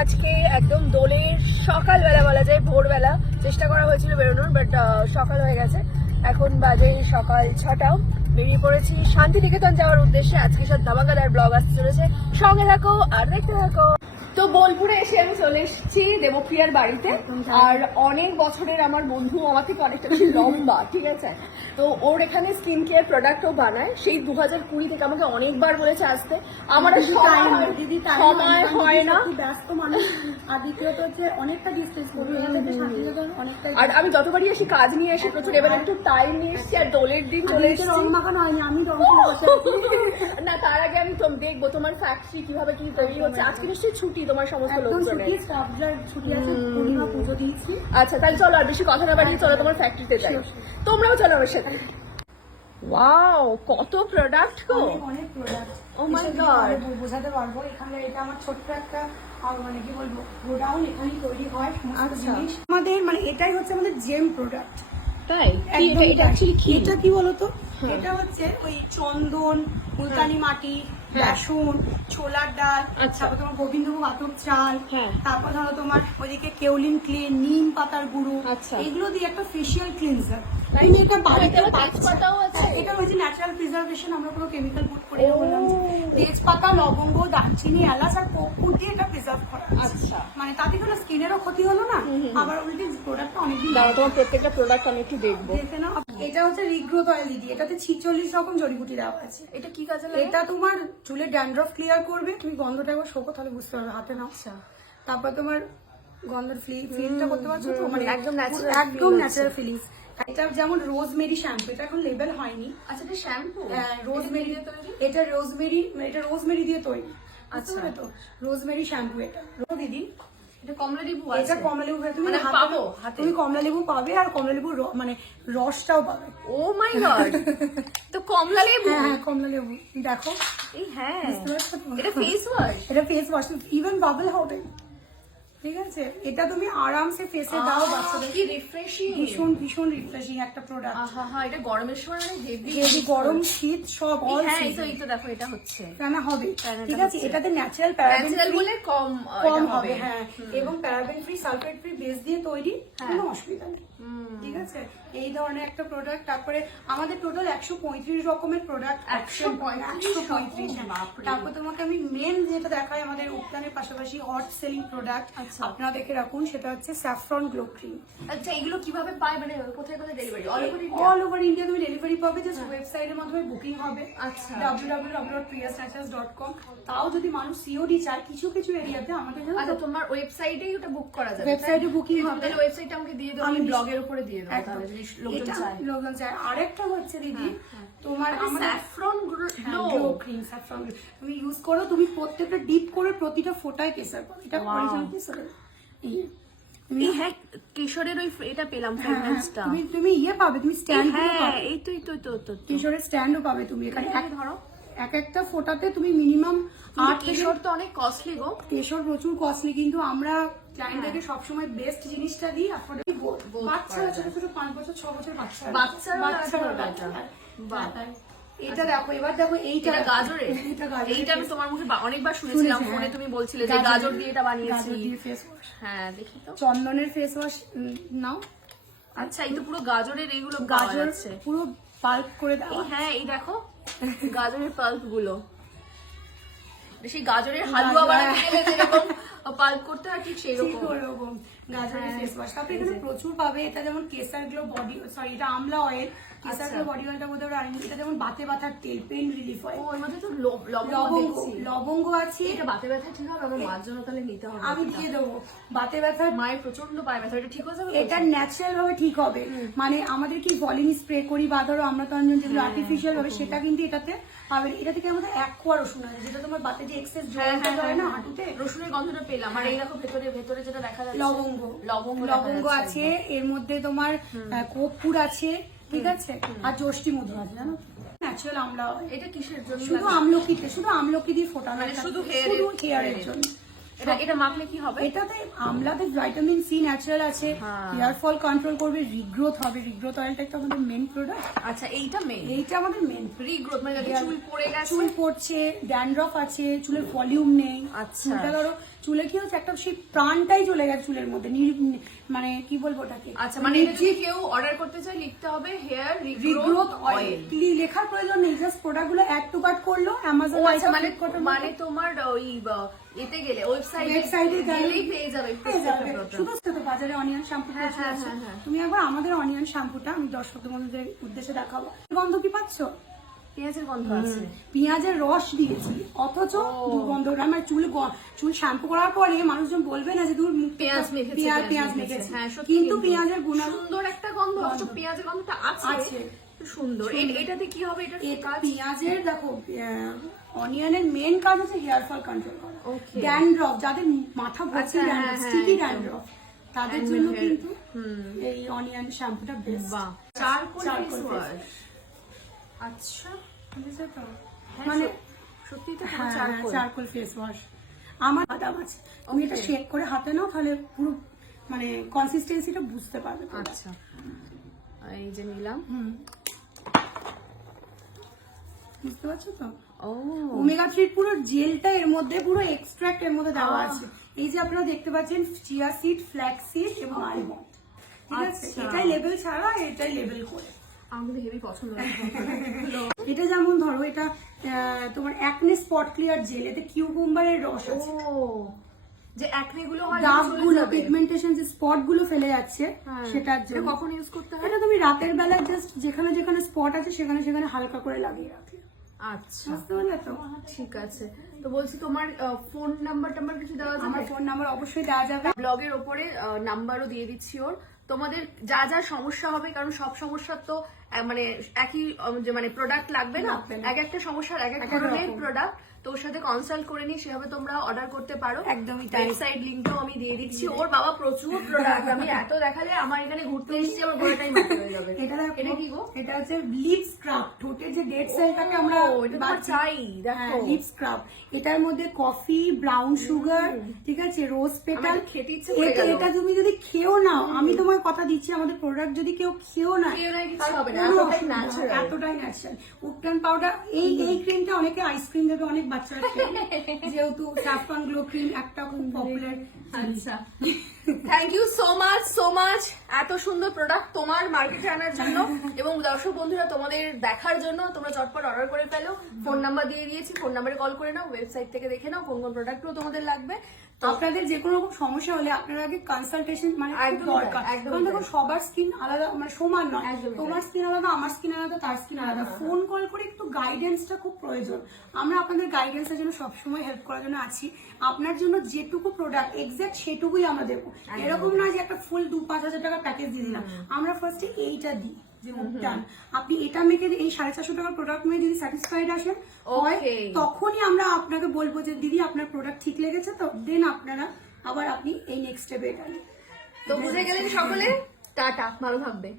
আজকে একদম দোলের সকালবেলা বলা যায়, ভোরবেলা চেষ্টা করা হয়েছিল বেরোনোর বাট সকাল হয়ে গেছে। এখন বাজে সকাল ছটাও বেরিয়ে পড়েছি শান্তিনিকেতন যাওয়ার উদ্দেশ্যে। আজকে সব ধামাকাদার ব্লগ আসতে চলেছে। সঙ্গে থাকো আর দেখতে থাকো। তো বোলপুরে এসে আমি চলে এসেছি দেবপ্রিয়ার বাড়িতে। আর অনেক বছরের আমার বন্ধু আমার থেকে অনেকটা বেশি লম্বা ঠিক আছে? তো ওর এখানে স্কিন কেয়ার প্রোডাক্টও বানায়। সেই দু হাজার কুড়ি থেকে আমাকে অনেকবার বলেছে আসতে। আমার দিদি সময় হয় না। ব্যস্ত মানুষ। আর দ্বিতীয়ত হচ্ছে অনেকটা ডিস্টেন্স আর আমি যতবারই আসি কাজ নিয়ে এসে প্রচুর এবার একটু টাইম নিয়ে এসেছি আর দোলের দিন চলে আজকে রং এসেছি মাখানো হয়নি আমি রং। না তার আগে আমি দেখব তোমার ফ্যাক্টরি কীভাবে কি তৈরি হচ্ছে। আজকে নিশ্চয়ই ছুটি তোমার সমস্ত আচ্ছা তাহলে চলো আর বেশি কথা না বাড়িয়ে চলো তোমার ফ্যাক্টরিতে যাই। তোমরাও চলো আমার সাথে। ওয়াও কত প্রোডাক্ট গো। অনেক প্রোডাক্ট my God. বোঝাতে পারব। এখানে এটা আমার ছোট্ট একটা মানে কি বলব গোডাউন এখানেই তৈরি হয় সমস্ত আচ্ছা। জিনিস। আমাদের মানে এটাই হচ্ছে আমাদের জেম প্রোডাক্ট তাই? কি এটা কি? এটা কি বলতো। এটা হচ্ছে ওই চন্দন মুলতানি মাটি। বেসন ছোলার ডাল আচ্ছা। তারপর তোমার গোবিন্দভোগ আতপ চাল হ্যাঁ। তারপর ধরো তোমার ওইদিকে কেউলিন ক্লিন নিম পাতার গুঁড়ো আচ্ছা। এগুলো দিয়ে একটা ফেসিয়াল ক্লিনজার? তুমি এটা বাড়িতে তেজপাতাও আছে? হ্যাঁ, এটা হচ্ছে ন্যাচারাল প্রিজার্ভেশন আমরা কোনো কেমিক্যাল পুট করে ও। বললাম যে তেজপাতা লবঙ্গ দারচিনি এলাচ আর কর্পূর দিয়ে এটা প্রিজার্ভ করা আচ্ছা। মানে তাতে কোনো স্কিনেরও ক্ষতি হলো না আবার উল্টে প্রোডাক্টটা অনেকদিন দাঁড়াও তোমার প্রত্যেকটা প্রোডাক্ট আমি একটু দেখব। দেখে নাও। এটা হচ্ছে রিগ্রোথ অয়েল দিদি এটাতে ছিচল্লিশ রকম জড়িবুটি দেওয়া আছে। এটা কি কাজে এটা তোমার চুলের ড্যান্ড্রফ ক্লিয়ার করবে তুমি গন্ধটা একবার শোকো তাহলে বুঝতে পারবে হাতে নাও। আচ্ছা। তারপর তোমার গন্ধের ফ্লি ফিলটা করতে পারছ তো? মানে একদম একদম ন্যাচারাল ফিলিংস এটা যেমন রোজমেরি শ্যাম্পু এটা এখন লেবেল হয়নি। আচ্ছা এটা শ্যাম্পু রোজমেরি এটা রোজমেরি এটা রোজমেরি দিয়ে তৈরি। আচ্ছা। তো? রোজমেরি শ্যাম্পু এটা। দিদি এটা কমলা লেবু এটা কমলা লেবু তুমি মানে হাতে- পাবো তুমি কমলা লেবু পাবে আর কমলা মানে রসটাও পাবে। Oh my god! তো কমলা লেবু? হ্যাঁ হ্যাঁ কমলা লেবু। দেখো। এই হ্যাঁ? এটা ফেস ওয়াশ এটা ফেস ওয়াশ ইভেন বাবল হবে। ঠিক আছে? এটা তুমি আরামসে ফেসে দাও বাচ্চাদের। কি রিফ্রেশিং ভীষণ ভীষণ রিফ্রেশিং একটা প্রোডাক্ট আহা হা এটা গরমের সময় মানে হেভি হেভি গরম শীত সব অল হ্যাঁ এই তো এই তো দেখো এটা হচ্ছে। কেন হবে ঠিক আছে এটাতে ন্যাচারাল প্যারাবেন ন্যাচারাল বলে কম কম হবে হ্যাঁ। এবং paraben free sulphate free base দিয়ে তৈরি হ্যাঁ। কোনো অসুবিধা নেই। ঠিক আছে? এই ধরনের একটা প্রোডাক্ট তারপরে আমাদের টোটাল একশো পঁয়ত্রিশ রকমের প্রোডাক্ট 135 পঁয়ত্রিশ তারপর তোমাকে আমি মেন যেটা দেখাই আমাদের পাশাপাশি হট সেলিং প্রোডাক্ট। আপনারা দেখে রাখুন সেটা হচ্ছে স্যাফরন গ্লো ক্রিম আচ্ছা এগুলো কীভাবে পায় মানে কোথায় কোথায় ডেলিভারি অল ওভার ইন্ডিয়া তুমি ডেলিভারি পাবে জাস্ট ওয়েবসাইটের মাধ্যমে বুকিং হবে। আচ্ছা। তাও যদি মানুষ সিওডি চায় কিছু কিছু এরিয়াতে আমাদের আচ্ছা তোমার ওয়েবসাইটেই ওটা বুক করা যাবে ওয়েবসাইটে বুকিং হবে। তাহলে ওয়েবসাইটটা আমাকে দিয়ে দাও আমি আমি ব্লগের উপরে দিয়ে একদম। তাহলে যদি লোকজন এটা চায়। লোকজন চায়। আরেকটা হচ্ছে দিদি তোমার আমাদের স্যাফরন গ্লো ক্রিম স্যাফরন তুমি ইউজ করো তুমি প্রত্যেকটা ডিপ করে প্রতিটা ফোটায় কেসার পাবে এটা. অরিজিনাল কেসার এই হ্যাঁ কেশরের ওই এটা পেলাম হ্যাঁ, তুমি তুমি ইয়ে পাবে তুমি স্ট্যান্ড হ্যাঁ এই তো এই তো তো, তো, এই কেশরের স্ট্যান্ডও পাবে তুমি এখানে। এক ধরো। এক একটা ফোটাতে তুমি মিনিমাম আট কেশর তো অনেক কস্টলি গো। কেশর প্রচুর কস্টলি কিন্তু আমরা ক্লায়েন্টদেরকে সবসময় বেস্ট জিনিসটা দিই। Both বাচ্চারা ছোট ছোট পাঁচ বছর ছ বছর বাচ্চারা বাচ্চারা। বাহ। হ্যাঁ, তাই। এটা দেখো এবার দেখো এইটা। গাজরের? এটা এইটা আমি তোমার মুখে অনেকবার শুনেছিলাম ফোনে হ্যাঁ। তুমি বলছিলে যে গাজর দিয়ে এটা বানিয়েছি। গাজর দিয়ে ফেস ওয়াশ হ্যাঁ দেখি তো। চন্দনের ফেস ওয়াশ নাও। আচ্ছা এই তো পুরো গাজরের এইগুলো গাজর পুরো পাল্প করে দাও হ্যাঁ এই দেখো গাজরের পাল্পগুলো। সেই গাজরের হালুয়া বানাতে গেলে যেরকম পাল্প করতে হয় ঠিক সেই রকম ওরকম। গাজরের। ফেস ওয়াশ তারপরে এখানে প্রচুর পাবে। এটা যেমন কেসার গ্লো বডি সরি এটা আমলা অয়েল আচ্ছা। বডি অয়েলটা বোধহয় ওরা আনেনি। এটা যেমন বাতে ব্যথার তেল পেন রিলিফ ও এর মধ্যে তো লবঙ্গ লবঙ্গ আছে। এটা বাতে ব্যথা ঠিক হবে আমার মার জন্য তাহলে নিতে হবে। আমি দিয়ে দেবো। বাতে ব্যথার মায়ের প্রচণ্ড পায়ে ব্যথা। এটা ঠিক হয়ে যাবে? এটা ন্যাচারাল ভাবে ঠিক হবে। মানে আমাদের কি ভলিনি স্প্রে করি বা ধরো আমরা তঞ্জন যেগুলো হ্যাঁ, আর্টিফিশিয়াল হবে সেটা কিন্তু এটাতে পাবে এটা থেকে আমাদের এক কোয়া রসুন আছে যেটা তোমার বাতে যে এক্সেস জলটা হয় না হাঁটুতে। রসুনের গন্ধটা পেলাম। আর এই দেখো ভেতরে ভেতরে যেটা দেখা যাচ্ছে লবঙ্গ। লবঙ্গ লবঙ্গ আছে এর মধ্যে তোমার আহ, কর্পূর আছে ঠিক আছে? আর যষ্টি মধু আছে জানো? ন্যাচারাল আমলা এটা কিসের জন্য শুধু আমলকিতে শুধু আমলকি দিয়ে ফোটানো মানে শুধু হেয়ারের জন্য। এটা এটা মাখলে কি হবে? এটাতে আমলাতে ভিটামিন সি ন্যাচারাল আছে হ্যাঁ। হেয়ার ফল কন্ট্রোল করবে রিগ্রোথ হবে। রিগ্রোথ অয়েলটা তো আমাদের মেন প্রোডাক্ট আচ্ছা এইটা মেন এইটা আমাদের মেন রিগ্রোথ মানে চুল পড়ে গেছে? চুল পড়ছে ড্যান্ড্রফ আছে চুলের ভলিউম নেই। আচ্ছা। চুলটা ধরো চুলে কি হচ্ছে একটা সেই প্রাণটাই চলে গেছে চুলের মধ্যে। মানে কি বলব ওটাকে? আচ্ছা মানে যদি কেউ অর্ডার করতে চায় লিখতে হবে হেয়ার রিগ্রোথ অয়েল লেখার প্রয়োজন নেই জাস্ট প্রোডাক্টগুলো অ্যাড টু কাট করল অ্যামাজন আচ্ছা মানে মানে তোমার ওই এতে গেলে ওয়েবসাইটে ওয়েবসাইটে গেলেই পেয়ে যাবে পেয়ে যাবে। শুধু তো বাজারে অনিয়ন শ্যাম্পু প্রচুর আছে। তুমি একবার আমাদের অনিয়ন শ্যাম্পুটা আমি দর্শকদের বন্ধুদের উদ্দেশ্যে দেখাবো। গন্ধ কি পাচ্ছ? পেঁয়াজের গন্ধ আছে। পেঁয়াজের রস দিয়েছি। অথচ। দুর্গন্ধ আমার চুল চুল শ্যাম্পু করার পরে মানুষজন বলবে না যে দূর পেঁয়াজ মেখেছে পেঁয়াজ পেঁয়াজ মেখেছে। হ্যাঁ কিন্তু পেঁয়াজের গুণ সুন্দর একটা গন্ধ অথচ পেঁয়াজের গন্ধটা আছে। সুন্দর। এটাতে কি হবে? এটার পেঁয়াজের দেখো অনিয়নের মেন কাজ হচ্ছে হেয়ার ফল কন্ট্রোল করা। ড্যান্ড্রফ যাদের মাথা ভর্তি আচ্ছা, হ্যাঁ, ড্যান্ড্রফ হ্যাঁ, স্টিকি ড্যান্ড্রফ তাদের জন্য কিন্তু এই অনিয়ন শ্যাম্পুটা best charcoal charcoal face wash আচ্ছা মানে সত্যি- সত্যি তো চারকোল। চারকোল ফেস ওয়াশ আমার বাদাম আছে। তুমি এটা শেক করে হাতে নাও তাহলে পুরো মানে কনসিস্টেন্সিটা বুঝতে পারবে আচ্ছা। এই যে নিলাম। বুঝতে পারছ তো? ও। ওমেগা থ্রির পুরো জেলটা এর মধ্যে পুরো এক্সট্রাক্ট এর মধ্যে দেওয়া আছে। এই যে আপনারা দেখতে পাচ্ছেন চিয়া সিড ফ্ল্যাক্স সিড এবং আলমন্ড ঠিক আছে? আচ্ছা। এটাই লেভেল ছাড়া এটাই লেভেল করে। আমার হেভি পছন্দ এটা যেমন ধরো এটা তোমার অ্যাকনে স্পট ক্লিয়ার জেল এতে কিউকুম্বারের রস ও। আছে। যে অ্যাকনে গুলো হয় দাগগুলো পিগমেন্টেশন যে স্পটগুলো ফেলে যাচ্ছে হ্যাঁ। সেটার জন্য। কখন ইউজ করতে হয়? এটা তুমি রাতের বেলা জাস্ট যেখানে যেখানে স্পট আছে সেখানে সেখানে হালকা করে লাগিয়ে রাখলে আচ্ছা। বুঝতে পারলে তো? ঠিক আছে। তো বলছি তোমার ফোন নাম্বার টাম্বার কিছু দেওয়া আমার ফোন নাম্বার অবশ্যই দেওয়া যাবে। ব্লগের ওপরে নাম্বারও দিয়ে দিচ্ছি ওর। তোমাদের যা যা সমস্যা হবে কারণ সব সমস্যার তো মানে একই যে মানে প্রোডাক্ট লাগবে না? এক একটা সমস্যার এক এক এক এক ধরনের প্রোডাক্ট তো ওর সাথে কনসাল্ট করে নিয়ে সেভাবে তোমরা অর্ডার করতে পারো। একদমই তাই। ওয়েবসাইট লিংকটাও আমি দিয়ে দিচ্ছি। ওর বাবা প্রচুর প্রোডাক্ট আমি এত দেখালে আমার এখানে ঘুরতে এসেছি আমার গোটাটাই মাটি হয়ে যাবে। এটা এটা কি গো? এটা হচ্ছে লিপ স্ক্রাব ঠোঁটের যে ডেড সেলটাকে আমরা চাই দেখো। লিপ স্ক্রাব এটার মধ্যে কফি ব্রাউন সুগার ঠিক আছে রোজ পেটাল খেতে ইচ্ছে এটা তুমি যদি খেও নাও আমি তোমার কথা দিচ্ছি আমাদের প্রোডাক্ট যদি কেউ খেও না খেয়েও না, কিছু হবে না, এতটাই। নেই, এতটাই ন্যাচারাল উপটান পাউডার এই এই ক্রিমটা অনেকে আইসক্রিম দেবে অনেক বাচ্চারা যেহেতু স্যাফরন গ্লো ক্রিম একটা খুব পপুলার আচ্ছা। Thank you so much so much এত সুন্দর প্রোডাক্ট তোমার মার্কেটে আনার জন্য। এবং দর্শক বন্ধুরা তোমাদের দেখার জন্য তোমরা চটপট অর্ডার করে ফেলো। ফোন নাম্বার দিয়ে দিয়েছি ফোন নাম্বারে কল করে নাও ওয়েবসাইট থেকে দেখে নাও কোন কোন প্রোডাক্টগুলো তোমাদের লাগবে। তো আপনাদের যে কোনো রকম সমস্যা হলে আপনারা আগে কনসালটেশন মানে খুব দরকার। কারণ দেখো সবার স্কিন আলাদা মানে সমান নয়। তোমার স্কিন আলাদা আমার স্কিন আলাদা তার স্কিন আলাদা। ফোন কল করে একটু গাইডেন্সটা খুব প্রয়োজন। আমরা আপনাদের গাইডেন্সের জন্য সবসময় হেল্প করার জন্য আছি। আপনার জন্য যেটুকু প্রোডাক্ট এক্সাক্ট সেটুকুই আমরা দেবো। এরকম না যে একটা ফুল দু পাঁচ হাজার টাকা প্যাকেজ দিয়ে দিলাম। আমরা ফার্স্টে এইটা দিই আপনি এটা মেখে এই সাড়ে চারশো টাকার প্রোডাক্ট মেয়ে যদি স্যাটিসফাইড আসেন তখনই আমরা আপনাকে বলব যে দিদি আপনার প্রোডাক্ট ঠিক লেগেছে তো? দেন আপনারা আবার আপনি এই নেক্সট স্টেপে গেলেন তো বুঝে গেলেন সকলে? টাটা ভালো থাকবে